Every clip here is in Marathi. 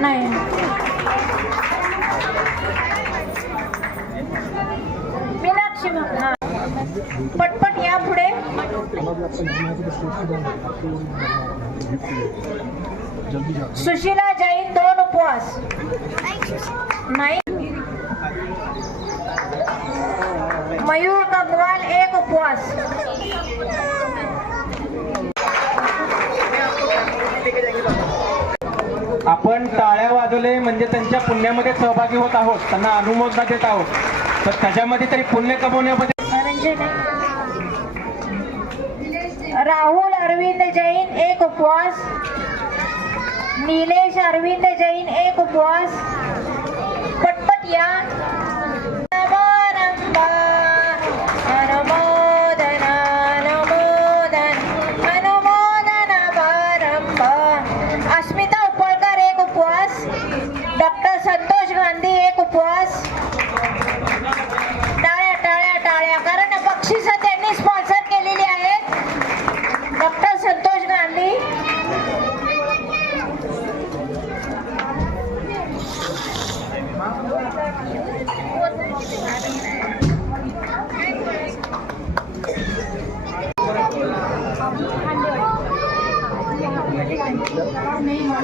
नाही. मीनाक्षी हा. पटपट या पुढे. सुशीला जैन 2 उपवास नाही. मयूर गंगवाल 1 उपवास. आपण टाळ्या वाजवले म्हणजे त्यांच्या पुण्यामध्ये सहभागी होत आहोत, त्यांना अनुमोदना देत आहोत, तर त्याच्यामध्ये तरी पुण्य कमवण्यामध्ये. राहुल अरविंद जैन 1 उपवास. नीलेश अरविंद जैन 1 उपवास. पटपट या. अस्मिता उपळकर 1 उपवास. डॉक्टर संतोष गांधी 1 उपवास. टाळ्या टाळ्या टाळ्या, कारण बक्षिसं त्यांनी स्पॉन्सर केलेली आहेत. डॉक्टर संतोष गांधी.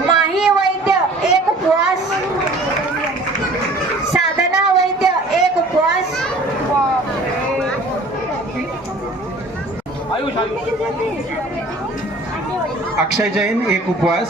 माही वैद्य 1 उपवास. साधना वैद्य 1 उपवास. अक्षय जैन 1 उपवास.